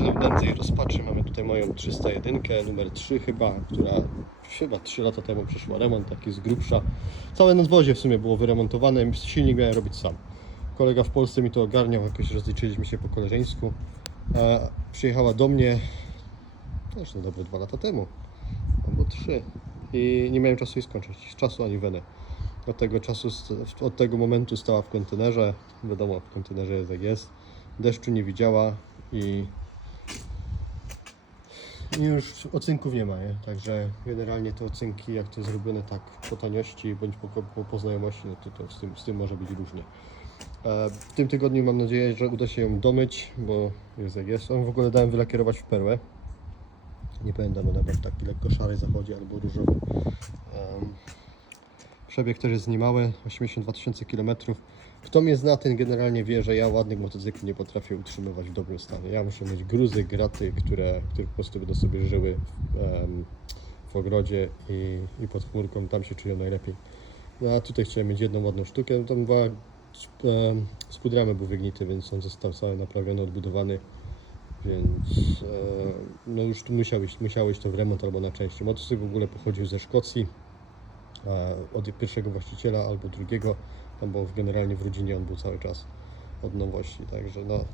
nędzy i rozpaczy mamy tutaj moją 301, numer 3 chyba, która chyba 3 lata temu przeszła remont, taki z grubsza. Całe nadwozie w sumie było wyremontowane, silnik miałem robić sam. Kolega w Polsce mi to ogarniał, jakoś rozliczyliśmy się po koleżeńsku. E, przyjechała do mnie też no dobre dwa lata temu, albo trzy. I nie miałem czasu jej skończyć, czasu ani weny. Od tego czasu, od tego momentu stała w kontenerze. Wiadomo, w kontenerze jest jak jest. Deszczu nie widziała i, i już ocynków nie ma, nie? Także generalnie te ocynki, jak to zrobione tak po taniości bądź po, po, po znajomości, no to, to z, tym, z tym może być różnie. E, W tym tygodniu mam nadzieję, że uda się ją domyć, bo jest jak jest. On w ogóle dałem wylakierować w perłę. Nie pamiętam, chyba w taki lekko szary zachodzi albo różowy. Em, Przebieg też jest niemały, 82 tysiące km. Kto mnie zna, ten generalnie wie, że ja ładnych motocykli nie potrafię utrzymywać w dobrym stanie. Ja muszę mieć gruzy, graty, które, które po prostu będą sobie żyły w, ogrodzie i, i pod chmurką, tam się czują najlepiej. No a tutaj chciałem mieć jedną ładną sztukę, tam była, em, spód był wygnity, więc on został cały naprawiony, odbudowany. Więc no już tu musiałeś, musiałeś to w remont albo na części. Motocykl w ogóle pochodził ze Szkocji od pierwszego właściciela albo drugiego, tam bo generalnie w rodzinie on był cały czas od nowości, także no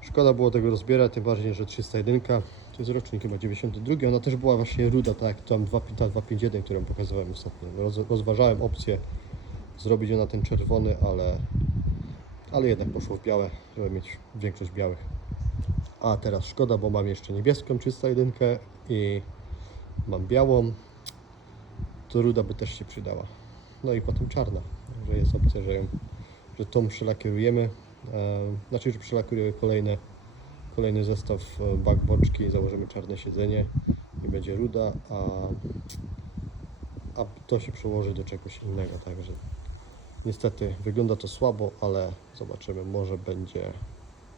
szkoda było tego rozbierać, tym bardziej, że 301 to jest rocznik chyba 92, ona też była właśnie ruda, tak jak tam 2, ta 251, którą pokazywałem ostatnio. Roz, rozważałem opcję zrobić ją na ten czerwony, ale, ale jednak poszło w białe, żeby mieć większość białych. A teraz szkoda, bo mam jeszcze niebieską 301 i mam białą. To ruda by też się przydała. No i potem czarna, że jest opcja, że, ją, że tą przelakierujemy. E, znaczy, że przelakierujemy kolejne, kolejny zestaw e, bak boczki, założymy czarne siedzenie i będzie ruda, a, a to się przełoży do czegoś innego, także niestety wygląda to słabo, ale zobaczymy, może będzie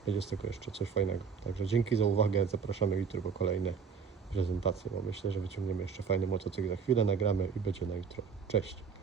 będzie z tego jeszcze coś fajnego. Także dzięki za uwagę, zapraszamy jutro po kolejne prezentacje, bo myślę, że wyciągniemy jeszcze fajny motocykl za chwilę, nagramy i będzie na jutro. Cześć!